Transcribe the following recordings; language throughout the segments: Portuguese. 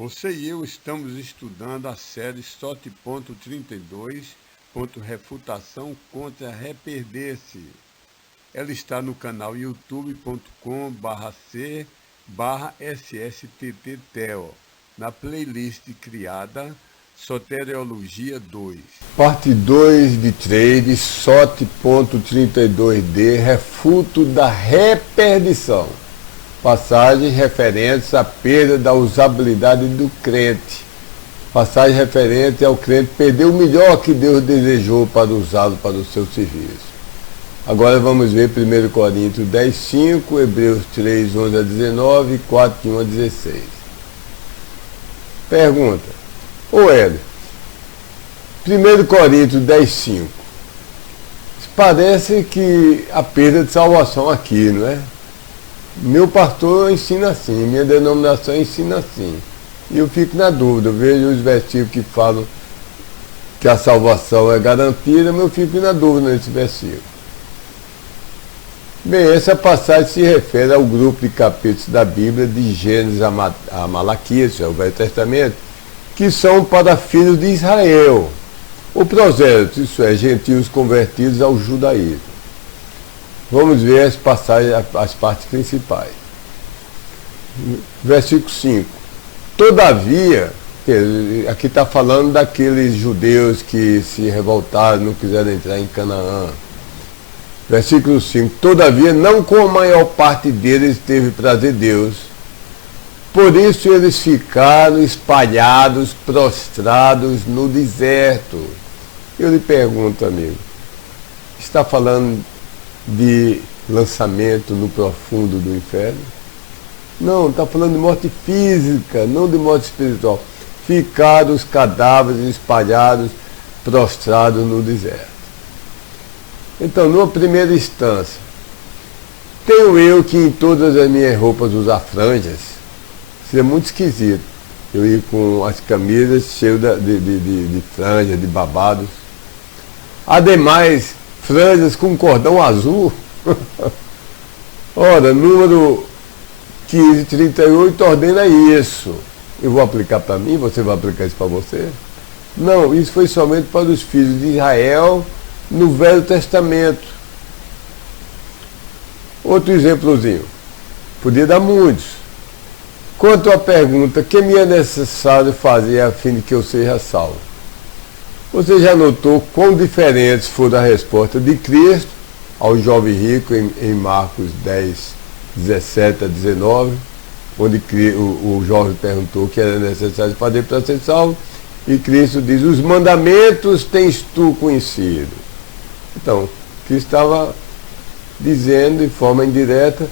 Você e eu estamos estudando a série SOT.32, Refutação contra Reperder-se. Ela está no canal youtube.com/c/ssttteo, na playlist criada Soteriologia 2. Parte 2 de 3 de SOT.32D, Refuto da Reperdição. Passagens referentes à perda da usabilidade do crente. Passagem referente ao crente perder o melhor que Deus desejou para usá-lo para o seu serviço. Agora vamos ver 1 Coríntios 10:5, Hebreus 3:11-19 e 4:1-16. Pergunta: ô Hélio, 1 Coríntios 10:5. Parece que a perda de salvação aqui, não é? Meu pastor ensina assim, minha denominação ensina assim. E eu fico na dúvida, eu vejo os versículos que falam que a salvação é garantida, mas eu fico na dúvida nesse versículo. Bem, essa passagem se refere ao grupo de capítulos da Bíblia, de Gênesis a Malaquias, o Velho Testamento, que são para filhos de Israel, o prosélito, isso é, gentios convertidos ao judaísmo. Vamos ver as passagens, as partes principais. Versículo 5. Todavia, aqui está falando daqueles judeus que se revoltaram, não quiseram entrar em Canaã. Versículo 5. Todavia, não com a maior parte deles teve prazer Deus. Por isso eles ficaram espalhados, prostrados no deserto. Eu lhe pergunto, amigo, está falando de lançamento no profundo do inferno? Não, está falando de morte física, não de morte espiritual. Ficaram os cadáveres espalhados, prostrados no deserto. Então, numa primeira instância, tenho eu que em todas as minhas roupas usar franjas? Seria muito esquisito eu ir com as camisas cheias de franjas, de babados. Ademais, franjas com cordão azul. Ora, número 1538 ordena isso. Eu vou aplicar para mim, você vai aplicar isso para você? Não, isso foi somente para os filhos de Israel no Velho Testamento. Outro exemplozinho. Podia dar muitos. Quanto à pergunta, que me é necessário fazer a fim de que eu seja salvo? Você já notou quão diferentes foram a resposta de Cristo ao jovem rico em Marcos 10:17-19, onde o jovem perguntou o que era necessário fazer para ser salvo, e Cristo diz: os mandamentos tens tu conhecido. Então, Cristo estava dizendo de forma indireta: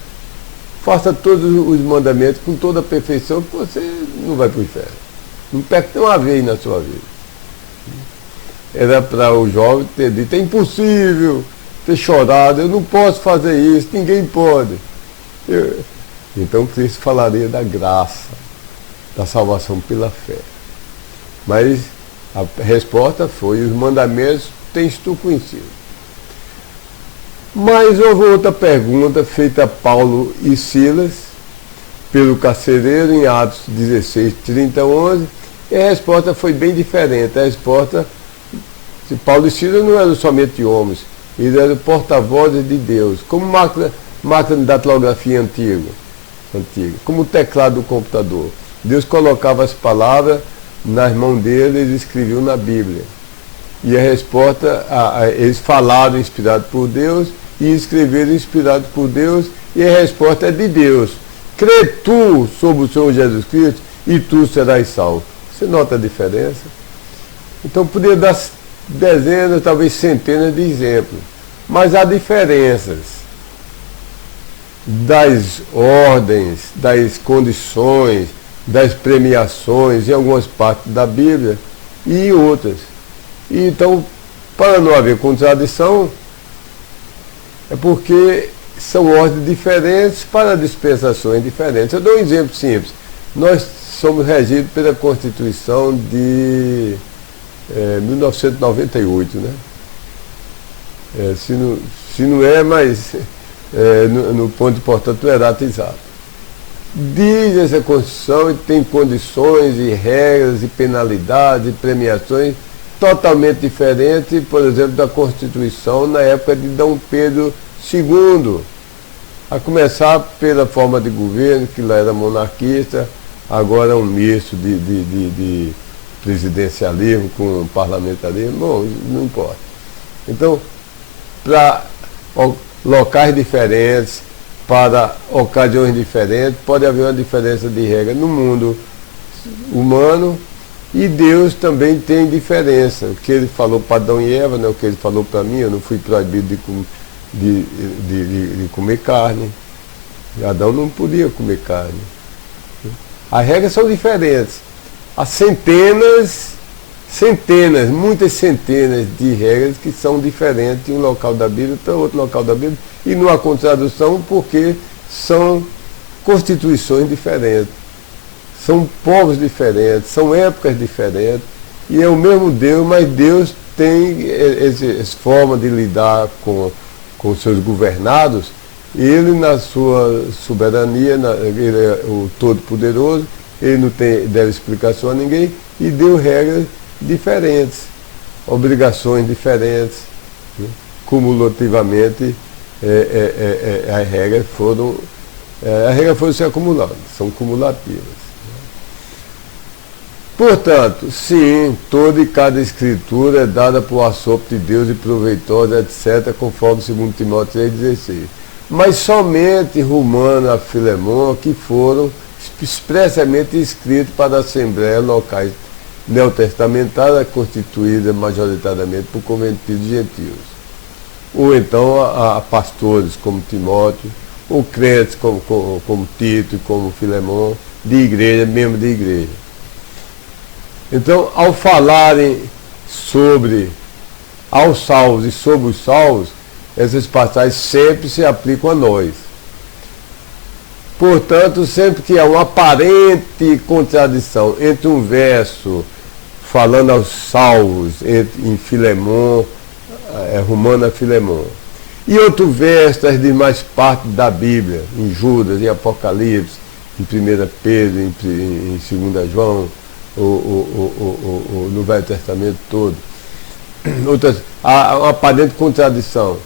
faça todos os mandamentos com toda a perfeição, que você não vai para o inferno. Não peca uma vez na sua vida. Era para o jovem ter dito: é impossível, ter chorado, eu não posso fazer isso, ninguém pode. Então Cristo falaria da graça, da salvação pela fé. Mas a resposta foi: os mandamentos tens tu conhecido. Mas houve outra pergunta feita a Paulo e Silas pelo carcereiro em Atos 16:30-11, e a resposta foi bem diferente. A resposta: Paulo e Silas não eram somente homens, eles eram porta-vozes de Deus, como máquina de datilografia antiga, como o teclado do computador. Deus colocava as palavras nas mãos deles e escreviam na Bíblia. E a resposta, eles falaram inspirado por Deus e escreveram inspirado por Deus, e a resposta é de Deus. Crê tu sobre o Senhor Jesus Cristo e tu serás salvo. Você nota a diferença? Então poderia dar dezenas, talvez centenas de exemplos, mas há diferenças das ordens, das condições, das premiações em algumas partes da Bíblia e em outras. E então, para não haver contradição, é porque são ordens diferentes para dispensações diferentes. Eu dou um exemplo simples. Nós somos regidos pela Constituição de 1998, né? Se não é, mas no ponto importante, o exato. diz essa Constituição, e tem condições e regras e penalidades e premiações totalmente diferentes, por exemplo, da Constituição na época de Dom Pedro II, a começar pela forma de governo, que lá era monarquista, agora é um misto de presidencialismo com parlamentarismo, bom, não importa. Então, para locais diferentes, para ocasiões diferentes, pode haver uma diferença de regra no mundo humano, e Deus também tem diferença. O que ele falou para Adão e Eva, não é o que ele falou para mim, eu não fui proibido de comer carne. Adão não podia comer carne. As regras são diferentes. Há muitas centenas de regras que são diferentes de um local da Bíblia para outro local da Bíblia, e não há contradição porque são constituições diferentes, são povos diferentes, são épocas diferentes, e é o mesmo Deus, mas Deus tem essa forma de lidar com os seus governados. Ele, na sua soberania, ele é o Todo-Poderoso, ele não deve explicação a ninguém, e deu regras diferentes, obrigações diferentes, né? Cumulativamente as regras foram se acumulando, são cumulativas. Portanto, sim, toda e cada escritura é dada por assopro de Deus e proveitosa, etc., conforme 2 Timóteo 6,16. Mas somente Romano a Filemon, que foram expressamente escritos para assembleias locais neotestamentárias, constituídas majoritariamente por convertidos gentios, ou então a pastores como Timóteo, ou crentes como Tito e como Filemon, de igreja, membro de igreja. Então, ao falarem aos salvos e sobre os salvos, essas passagens sempre se aplicam a nós. Portanto, sempre que há uma aparente contradição entre um verso falando aos salvos, em Filemon, Romano a Filemon, e outro verso das demais partes da Bíblia, em Judas, em Apocalipse, em 1 Pedro, em 2 João, no Velho Testamento todo, há uma aparente contradição,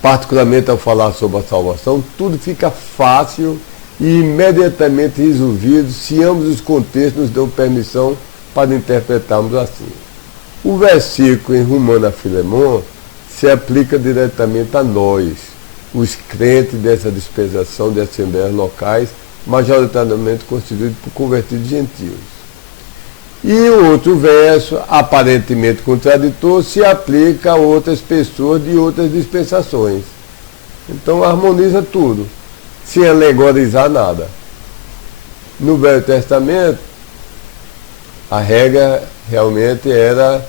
particularmente ao falar sobre a salvação, tudo fica fácil e imediatamente resolvido se ambos os contextos nos dão permissão para interpretarmos assim. O versículo em Romano a Filemon se aplica diretamente a nós, os crentes dessa dispensação de assembleias locais, majoritariamente constituídos por convertidos gentios. E o outro verso, aparentemente contraditor, se aplica a outras pessoas de outras dispensações. Então harmoniza tudo, sem alegorizar nada. No Velho Testamento, a regra realmente era,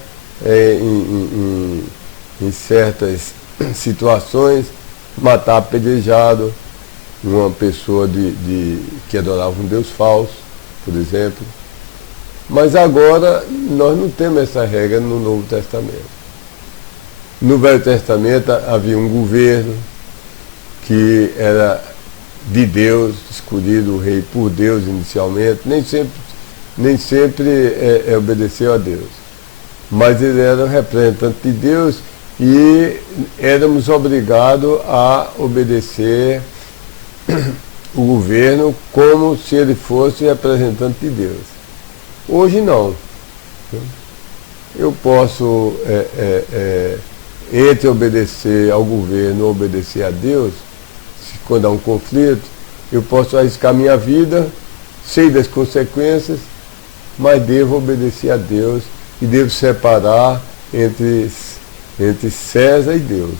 em certas situações, matar apedrejado uma pessoa que adorava um Deus falso, por exemplo. Mas agora nós não temos essa regra no Novo Testamento. No Velho Testamento havia um governo que era de Deus, escolhido o rei por Deus inicialmente, nem sempre obedeceu a Deus. Mas ele era o representante de Deus e éramos obrigados a obedecer o governo como se ele fosse representante de Deus. Hoje não. Eu posso, entre obedecer ao governo ou obedecer a Deus, quando há um conflito, eu posso arriscar minha vida, sei das consequências, mas devo obedecer a Deus e devo separar entre César e Deus.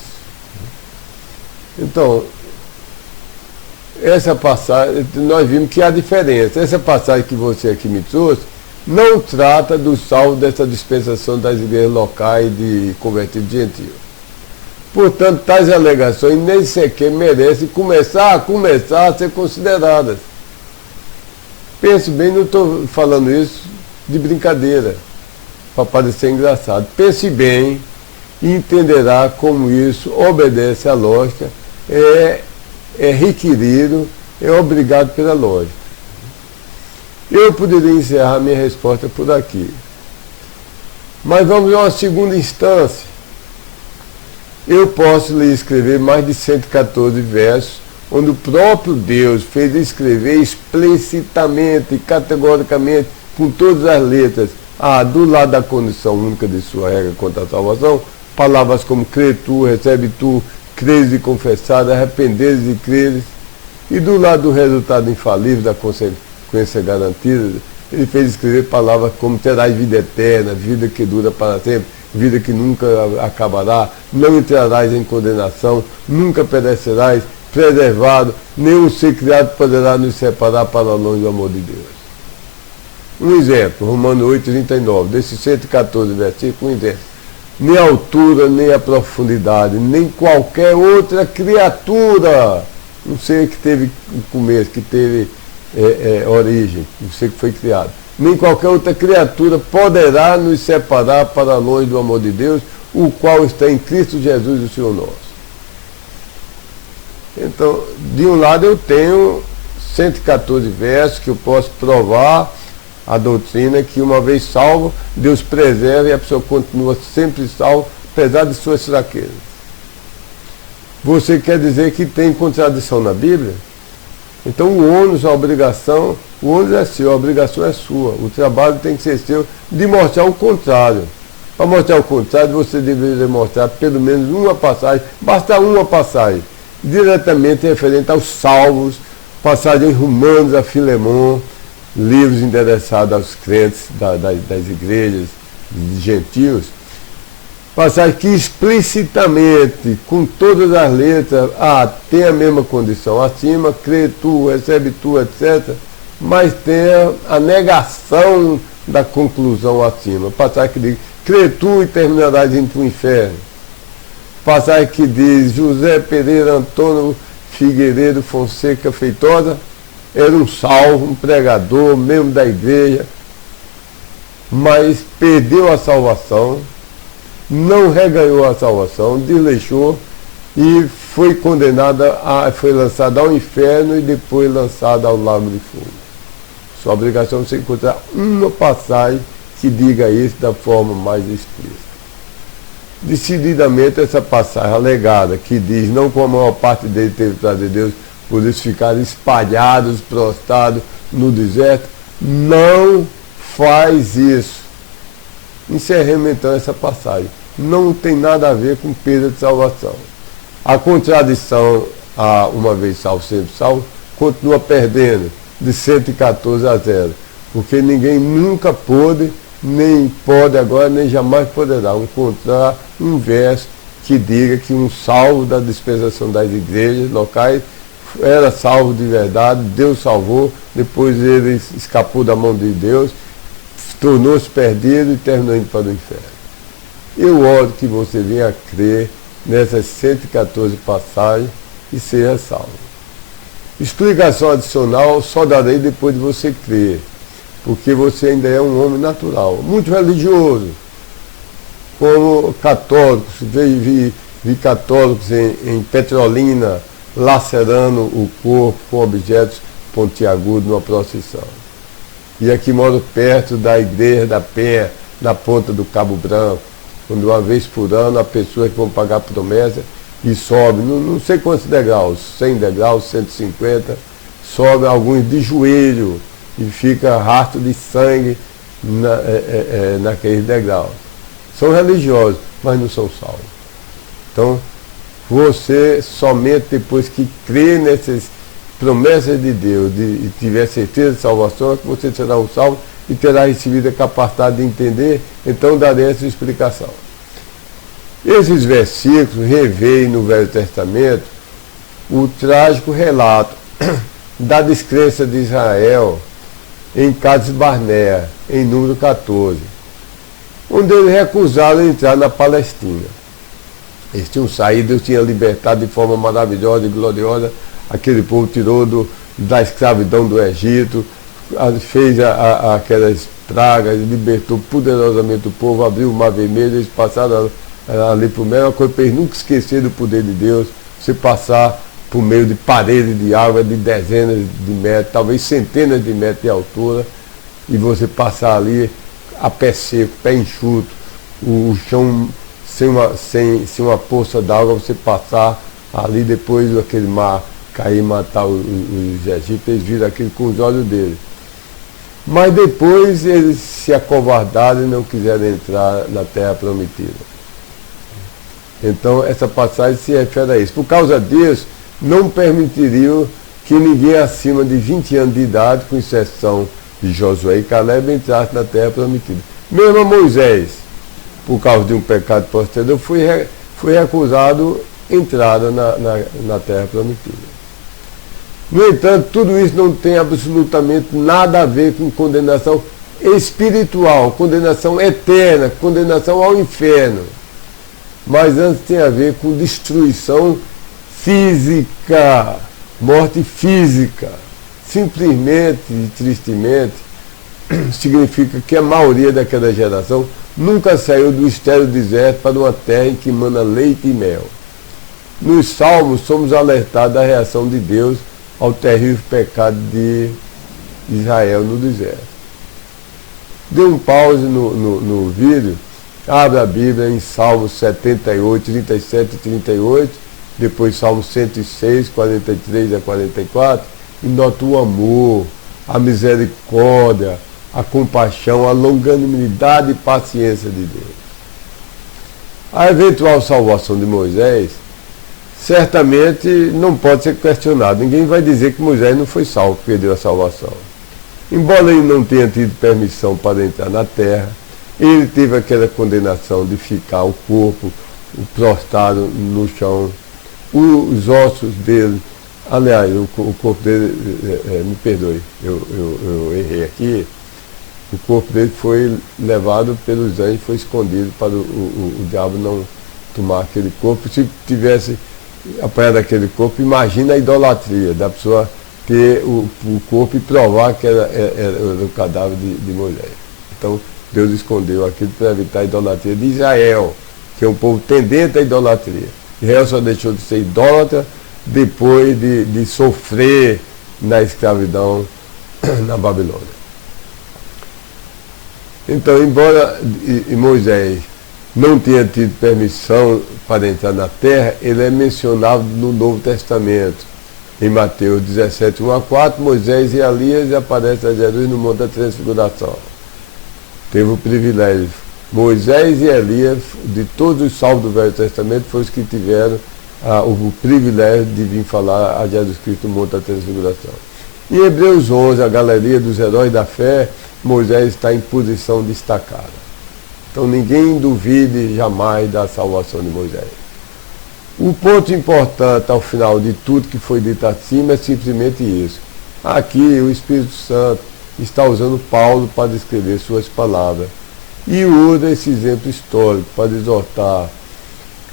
Então, essa passagem, nós vimos que há diferença. Essa passagem que você aqui me trouxe não trata do salvo dessa dispensação das igrejas locais de convertidos gentios. Portanto, tais alegações nem sequer merecem começar a ser consideradas. Pense bem, não estou falando isso de brincadeira, para parecer engraçado. Pense bem e entenderá como isso obedece à lógica, é requerido é obrigado pela lógica. Eu poderia encerrar minha resposta por aqui. Mas vamos a uma segunda instância. Eu posso lhe escrever mais de 114 versos, onde o próprio Deus fez escrever explicitamente, categoricamente, com todas as letras, do lado da condição única de sua regra contra a salvação, palavras como crê tu, recebe tu, creres e confessar, arrependeres e creres, e do lado do resultado infalível da consequência garantida, ele fez escrever palavras como terás vida eterna, vida que dura para sempre, vida que nunca acabará, não entrarás em condenação, nunca perecerás, preservado, nenhum ser criado poderá nos separar para longe do amor de Deus. Um exemplo, Romanos 8,39, desses 114 versículos, um exemplo. Nem a altura, nem a profundidade, nem qualquer outra criatura, um ser que teve começo, que teve origem, um ser que foi criado, nem qualquer outra criatura poderá nos separar para longe do amor de Deus, o qual está em Cristo Jesus, o Senhor nosso. Então, de um lado eu tenho 114 versos que eu posso provar a doutrina que uma vez salvo, Deus preserva e a pessoa continua sempre salva, apesar de suas fraquezas. Você quer dizer que tem contradição na Bíblia? Então o ônus, a obrigação, o ônus é seu, a obrigação é sua. O trabalho tem que ser seu de mostrar o contrário. Para mostrar o contrário, você deveria mostrar pelo menos uma passagem, basta uma passagem, diretamente referente aos salvos, passagem em Romanos a Filemon, livros endereçados aos crentes das igrejas de gentios, passagem que explicitamente, com todas as letras, tem a mesma condição acima, crê tu, recebe tu, etc., mas tem a negação da conclusão acima. Passagem que diz, crê tu e terminarás indo para o inferno. Passagem que diz, José Pereira Antônio Figueiredo Fonseca Feitosa era um salvo, um pregador, membro da igreja, mas perdeu a salvação, não reganhou a salvação, desleixou e foi condenada, foi lançada ao inferno e depois lançada ao lago de fogo. Sua obrigação é você encontrar uma passagem que diga isso da forma mais explícita. Decididamente essa passagem alegada, que diz, não como a maior parte deles teve prazer de Deus, por eles ficarem espalhados, prostrados no deserto, não faz isso. Encerremos então essa passagem. Não tem nada a ver com perda de salvação. A contradição, uma vez salvo, sempre salvo, continua perdendo de 114 a 0. Porque ninguém nunca pôde, nem pode agora, nem jamais poderá encontrar um verso que diga que um salvo da dispensação das igrejas locais era salvo de verdade, Deus salvou, depois ele escapou da mão de Deus, tornou-se perdido e terminou indo para o inferno. Eu oro que você venha a crer nessas 114 passagens e seja salvo. Explicação adicional só darei depois de você crer, porque você ainda é um homem natural, muito religioso, como católicos, vi católicos em Petrolina, lacerando o corpo com objetos pontiagudos numa procissão. E aqui moro perto da igreja da Penha, na ponta do Cabo Branco, onde uma vez por ano há pessoas que vão pagar promessa e sobe, não sei quantos degraus, 100 degraus, 150, sobe alguns de joelho e fica rastro de sangue naqueles degraus. São religiosos, mas não são salvos. Então, você somente depois que crê nessas promessas de Deus e tiver certeza de salvação, é que você será um salvo e terá recebido a capacidade de entender, então darei essa explicação. Esses versículos revêem no Velho Testamento o trágico relato da descrença de Israel em Cades Barnea, em número 14, onde eles recusaram entrar na Palestina. Eles tinham saído, Deus tinha libertado de forma maravilhosa e gloriosa, aquele povo tirou da escravidão do Egito, fez aquelas pragas, libertou poderosamente o povo, abriu o Mar Vermelho, eles passaram ali por meio, uma coisa para eles nunca esquecer do poder de Deus, você passar por meio de paredes de água de dezenas de metros, talvez centenas de metros de altura, e você passar ali a pé seco, pé enxuto, o chão sem uma poça d'água, você passar ali depois daquele mar cair e matar os egípcios, eles viram aquilo com os olhos deles. Mas depois eles se acovardaram e não quiseram entrar na terra prometida. Então essa passagem se refere a isso. Por causa disso, não permitiriam que ninguém acima de 20 anos de idade, com exceção de Josué e Caleb, entrasse na terra prometida. Mesmo Moisés, por causa de um pecado posterior, foi recusado entrada na terra prometida. No entanto, tudo isso não tem absolutamente nada a ver com condenação espiritual, condenação eterna, condenação ao inferno. Mas antes tem a ver com destruição física, morte física. Simplesmente e tristemente, significa que a maioria daquela geração nunca saiu do estéril deserto para uma terra em que mana leite e mel. Nos Salmos, somos alertados da reação de Deus ao terrível pecado de Israel no deserto. Dê um pause no vídeo, abra a Bíblia em Salmos 78, 37 e 38, depois Salmos 106, 43 a 44, e nota o amor, a misericórdia, a compaixão, a longanimidade e paciência de Deus. A eventual salvação de Moisés certamente não pode ser questionado. Ninguém vai dizer que Moisés não foi salvo, perdeu a salvação. Embora ele não tenha tido permissão para entrar na terra, ele teve aquela condenação de ficar o corpo prostrado no chão, os ossos dele, aliás, o corpo dele, me perdoe, eu errei aqui, o corpo dele foi levado pelos anjos, foi escondido para o diabo não tomar aquele corpo. Se tivesse apanhado aquele corpo, imagina a idolatria da pessoa ter o corpo e provar que era o cadáver de Moisés. Então, Deus escondeu aquilo para evitar a idolatria de Israel, que é um povo tendente à idolatria. Israel só deixou de ser idólatra depois de sofrer na escravidão na Babilônia. Então, embora Moisés não tenha tido permissão para entrar na terra, ele é mencionado no Novo Testamento. Em Mateus 17, 1 a 4, Moisés e Elias aparecem a Jesus no Monte da Transfiguração. Teve o privilégio. Moisés e Elias, de todos os salvos do Velho Testamento, foram os que tiveram o privilégio de vir falar a Jesus Cristo no Monte da Transfiguração. Em Hebreus 11, a galeria dos heróis da fé, Moisés está em posição destacada. Então ninguém duvide jamais da salvação de Moisés. O ponto importante ao final de tudo que foi dito acima é simplesmente isso. Aqui o Espírito Santo está usando Paulo para descrever suas palavras e usa esse exemplo histórico para exortar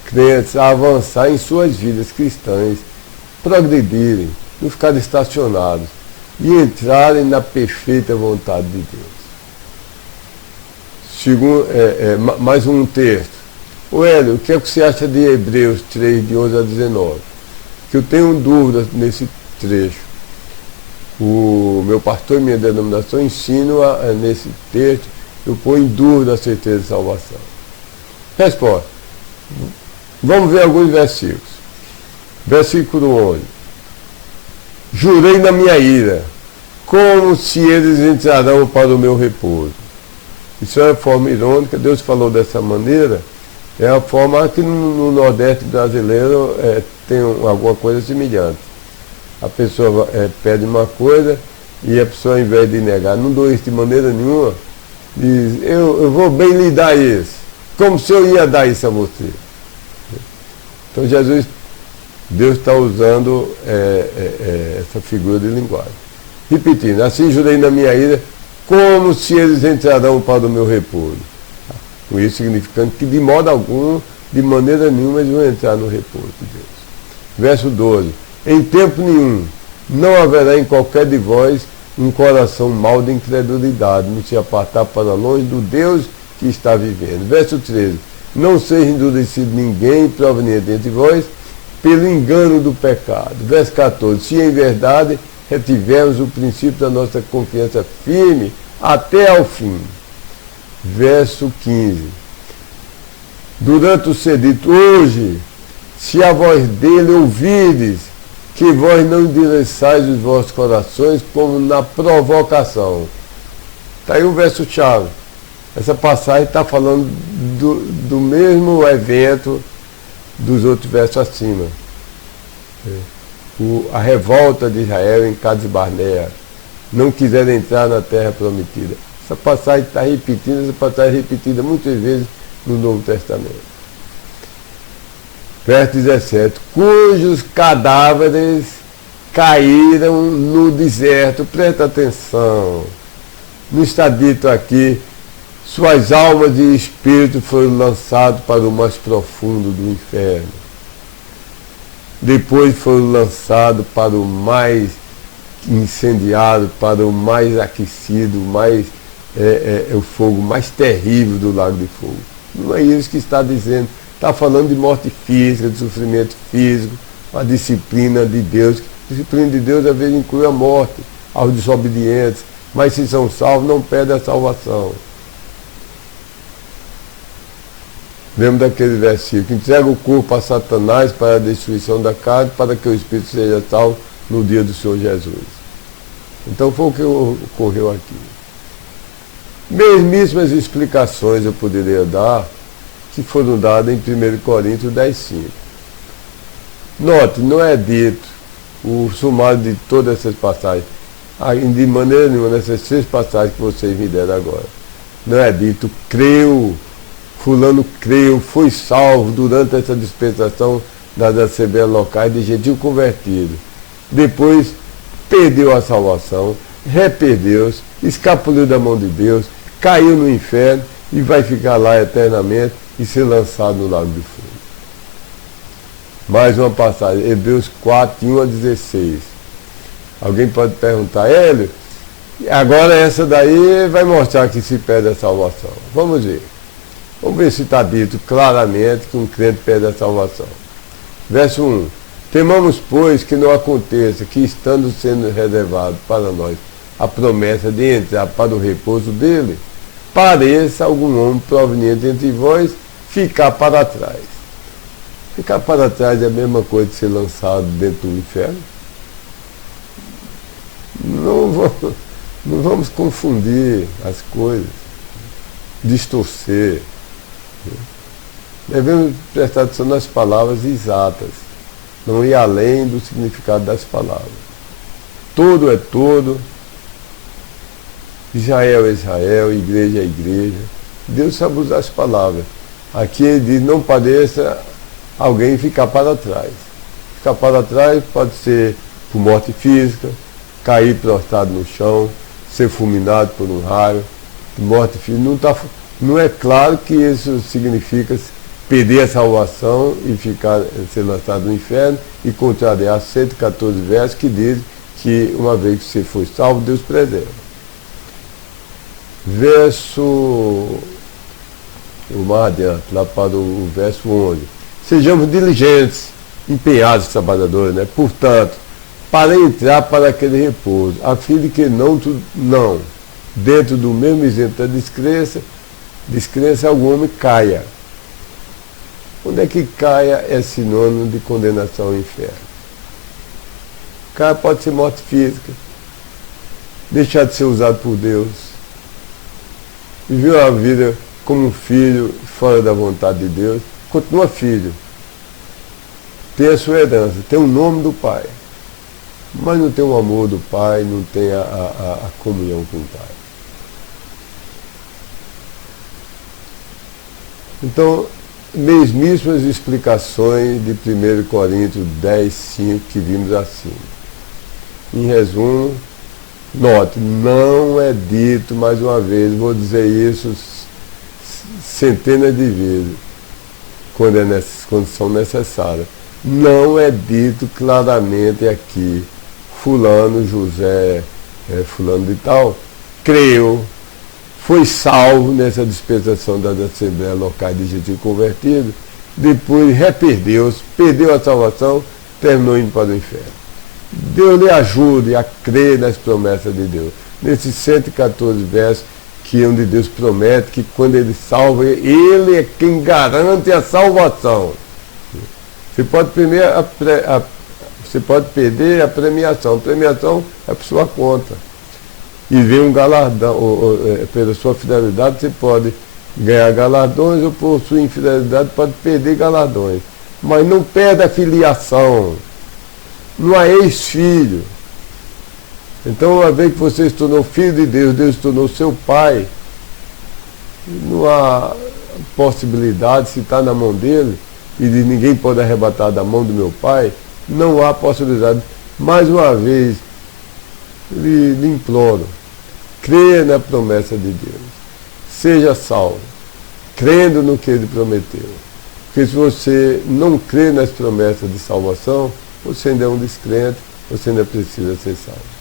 crentes a avançar em suas vidas cristãs, progredirem, não ficarem estacionados e entrarem na perfeita vontade de Deus. Mais um texto. O Hélio, o que é que você acha de Hebreus 3, de 11 a 19? Que eu tenho dúvidas nesse trecho. O meu pastor e minha denominação ensinam nesse texto, eu ponho em dúvida a certeza de salvação. Resposta. Vamos ver alguns versículos. Versículo 11. Jurei na minha ira, como se eles entrarão para o meu repouso. Isso é uma forma irônica, Deus falou dessa maneira, é a forma que no Nordeste brasileiro tem alguma coisa semelhante. A pessoa pede uma coisa e a pessoa, ao invés de negar, não dou isso de maneira nenhuma, diz, eu vou bem lhe dar isso, como se eu ia dar isso a você. Então Deus está usando essa figura de linguagem. Repetindo, assim jurei na minha ira, como se eles entrarão para o meu repouso. Com isso significando que de modo algum, de maneira nenhuma, eles vão entrar no repouso de Deus. Verso 12. Em tempo nenhum, não haverá em qualquer de vós um coração mau de incredulidade, não se apartar para longe do Deus que está vivendo. Verso 13. Não seja endurecido ninguém proveniente entre vós, pelo engano do pecado. Verso 14, se em verdade retivermos o princípio da nossa confiança firme até ao fim. Verso 15, durante o ser dito, hoje, se a voz dele ouvides, que vós não endureçais os vossos corações como na provocação. Está aí um verso-chave. Essa passagem está falando do mesmo evento dos outros versos acima. A revolta de Israel em Cades Barnea. Não quiseram entrar na terra prometida. Essa passagem está repetindo, essa passagem é repetida muitas vezes no Novo Testamento. Verso 17, cujos cadáveres caíram no deserto. Presta atenção. Não está dito aqui, suas almas e espírito foram lançados para o mais profundo do inferno. Depois foram lançados para o mais incendiado, para o mais aquecido, o fogo mais terrível do lago de fogo. Não é isso que está dizendo. Está falando de morte física, de sofrimento físico, a disciplina de Deus. A disciplina de Deus às vezes inclui a morte aos desobedientes, mas se são salvos não perdem a salvação. Lembra daquele versículo, entrega o corpo a Satanás para a destruição da carne, para que o Espírito seja salvo no dia do Senhor Jesus. Então foi o que ocorreu aqui. Mesmíssimas explicações eu poderia dar, que foram dadas em 1 Coríntios 10:5. Note, não é dito o sumário de todas essas passagens, de maneira nenhuma, nessas 6 passagens que vocês me deram agora. Não é dito, creu, fulano creu, foi salvo durante essa dispensação das assembleias locais de gentil convertido. Depois perdeu a salvação, reperdeu-se, escapuliu da mão de Deus, caiu no inferno e vai ficar lá eternamente e ser lançado no lago de fogo. Mais uma passagem, Hebreus 4:1-16. Alguém pode perguntar, Hélio, agora essa daí vai mostrar que se perde a salvação. Vamos ver. Vamos ver se está dito claramente que um crente perde a salvação. Verso 1. Temamos, pois, que não aconteça que, estando sendo reservado para nós a promessa de entrar para o repouso dele, pareça algum homem proveniente entre vós ficar para trás. Ficar para trás é a mesma coisa de ser lançado dentro do inferno? Não vamos confundir as coisas, distorcer. Devemos prestar atenção nas palavras exatas, não ir além do significado das palavras. Todo é todo, Israel é Israel, igreja é igreja. Deus sabe usar as palavras. Aqui ele diz, não pareça alguém ficar para trás. Ficar para trás pode ser por morte física, cair prostrado no chão, ser fulminado por um raio, morte física. Não é claro que isso significa perder a salvação e ser lançado no inferno e contrariar 114 versos que dizem que uma vez que você foi salvo, Deus preserva. Mais adiante, lá para o verso 11. Sejamos diligentes, empenhados, trabalhadores, né? Portanto, para entrar para aquele repouso, a fim de que não, dentro do mesmo exemplo da descrença algum homem caia. Onde é que caia é sinônimo de condenação ao inferno? Caia pode ser morte física, deixar de ser usado por Deus, viver uma vida como um filho fora da vontade de Deus, continua filho, tem a sua herança, tem o nome do Pai, mas não tem o amor do Pai, não tem a comunhão com o Pai. Então, mesmíssimas explicações de 1 Coríntios 10:5 que vimos acima. Em resumo, note, não é dito, mais uma vez, vou dizer isso centenas de vezes, quando são necessárias. Não é dito claramente aqui, fulano, José, fulano de tal, creu, foi salvo nessa dispensação das assembleias locais de gentil convertido depois reperdeu-se, perdeu a salvação, terminou indo para o inferno. Deus lhe ajude a crer nas promessas de Deus. Nesses 114 versos, que é onde Deus promete que quando Ele salva, Ele é quem garante a salvação. Você pode perder a premiação. A premiação é por sua conta. E vem um galardão, pela sua fidelidade você pode ganhar galardões, ou por sua infidelidade pode perder galardões. Mas não perde a filiação. Não há ex-filho. Então, uma vez que você se tornou filho de Deus, Deus se tornou seu pai, não há possibilidade, se está na mão dele, e de ninguém pode arrebatar da mão do meu pai, não há possibilidade. Mais uma vez, lhe imploro, creia na promessa de Deus. Seja salvo, crendo no que Ele prometeu. Porque se você não crê nas promessas de salvação, você ainda é um descrente, você ainda precisa ser salvo.